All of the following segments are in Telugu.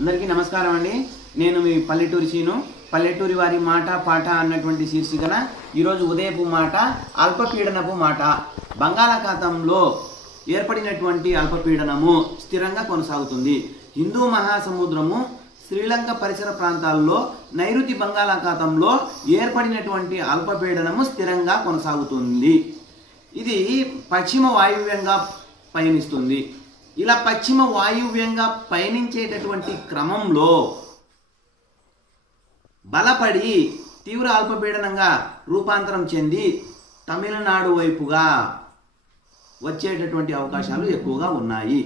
అందరికీ నమస్కారం అండి. నేను మీ పల్లెటూరి సీను. పల్లెటూరి వారి మాట పాట అన్నటువంటి శీర్షికన ఈరోజు ఉదయపు మాట అల్పపీడనపు మాట. బంగాళాఖాతంలో ఏర్పడినటువంటి అల్పపీడనము స్థిరంగా కొనసాగుతుంది. హిందూ మహాసముద్రము శ్రీలంక పరిసర ప్రాంతాల్లో నైరుతి బంగాళాఖాతంలో ఏర్పడినటువంటి అల్పపీడనము స్థిరంగా కొనసాగుతుంది. ఇది పశ్చిమ వాయువ్యంగా పయనిస్తుంది. ఇలా పశ్చిమ వాయువ్యంగా పయనించేటటువంటి క్రమంలో బలపడి తీవ్ర అల్పపీడనంగా రూపాంతరం చెంది తమిళనాడు వైపుగా వచ్చేటటువంటి అవకాశాలు ఎక్కువగా ఉన్నాయి.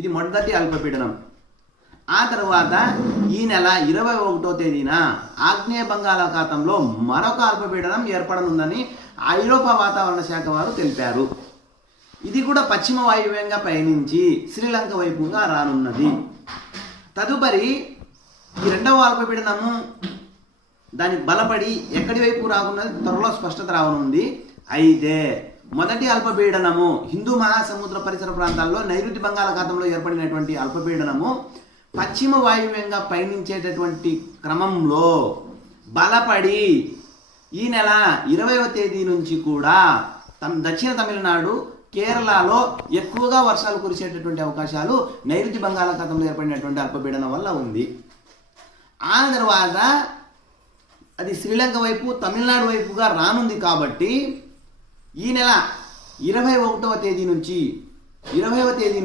ఇది మొదటి అల్పపీడనం. ఆ తర్వాత ఈ నెల 21వ తేదీన ఆగ్నేయ బంగాళాఖాతంలో మరొక అల్పపీడనం ఏర్పడనుందని ఐరోపా వాతావరణ శాఖ వారు తెలిపారు. ఇది కూడా పశ్చిమ వాయువ్యంగా పయనించి శ్రీలంక వైపుగా రానున్నది. తదుపరి ఈ రెండవ అల్పపీడనము దానికి బలపడి ఎక్కడి వైపు రానున్నది త్వరలో స్పష్టత రానుంది. అయితే మొదటి అల్పపీడనము హిందూ మహాసముద్ర పరిసర ప్రాంతాల్లో నైరుతి బంగాళాఖాతంలో ఏర్పడినటువంటి అల్పపీడనము పశ్చిమ వాయువ్యంగా పయనించేటటువంటి క్రమంలో బలపడి ఈ నెల 20వ తేదీ నుంచి కూడా దక్షిణ తమిళనాడు కేరళలో ఎక్కువగా వర్షాలు కురిసేటటువంటి అవకాశాలు నైరుతి బంగాళాఖాతంలో ఏర్పడినటువంటి అల్పపీడనం వల్ల ఉంది. ఆ తర్వాత అది శ్రీలంక వైపు తమిళనాడు వైపుగా రానుంది. కాబట్టి ఈ నెల 21వ తేదీ నుంచి 20వ తేదీ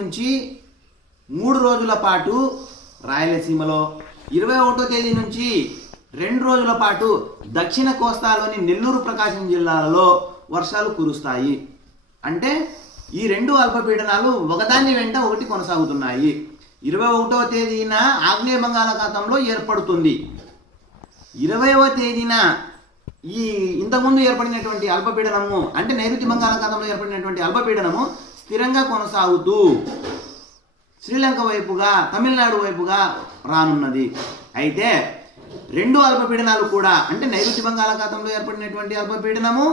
నుంచి 3 రోజుల పాటు రాయలసీమలో, 21వ తేదీ నుంచి 2 రోజుల పాటు దక్షిణ కోస్తాలోని నెల్లూరు ప్రకాశం జిల్లాలలో వర్షాలు కురుస్తాయి. అంటే ఈ రెండు అల్పపీడనాలు ఒకదాని వెంట ఒకటి కొనసాగుతున్నాయి. 21వ తేదీన ఆగ్నేయ బంగాళాఖాతంలో ఏర్పడుతుంది. 20వ తేదీన ఈ ఇంతకుముందు ఏర్పడినటువంటి అల్పపీడనము అంటే నైరుతి బంగాళాఖాతంలో ఏర్పడినటువంటి అల్పపీడనము స్థిరంగా కొనసాగుతూ శ్రీలంక వైపుగా తమిళనాడు వైపుగా రానున్నది. అయితే రెండు అల్పపీడనాలు కూడా అంటే నైరుతి బంగాళాఖాతంలో ఏర్పడినటువంటి అల్పపీడనము,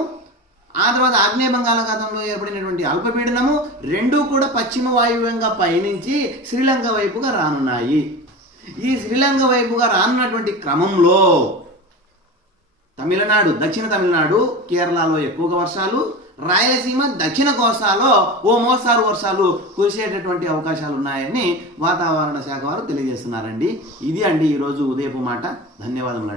ఆ తర్వాత ఆగ్నేయ బంగాళాఖాతంలో ఏర్పడినటువంటి అల్పపీడనము రెండూ కూడా పశ్చిమ వాయువ్యంగా పయనించి శ్రీలంక వైపుగా రానున్నాయి. ఈ శ్రీలంక వైపుగా రానున్నటువంటి క్రమంలో తమిళనాడు, దక్షిణ తమిళనాడు, కేరళలో ఎక్కువగా వర్షాలు, రాయలసీమ, దక్షిణ కోస్తాలో ఓ మోస్తారు వర్షాలు కురిసేటటువంటి అవకాశాలు ఉన్నాయని వాతావరణ శాఖ వారు తెలియజేస్తున్నారండి. ఇది అండి ఈరోజు ఉదయపు మాట. ధన్యవాదములు.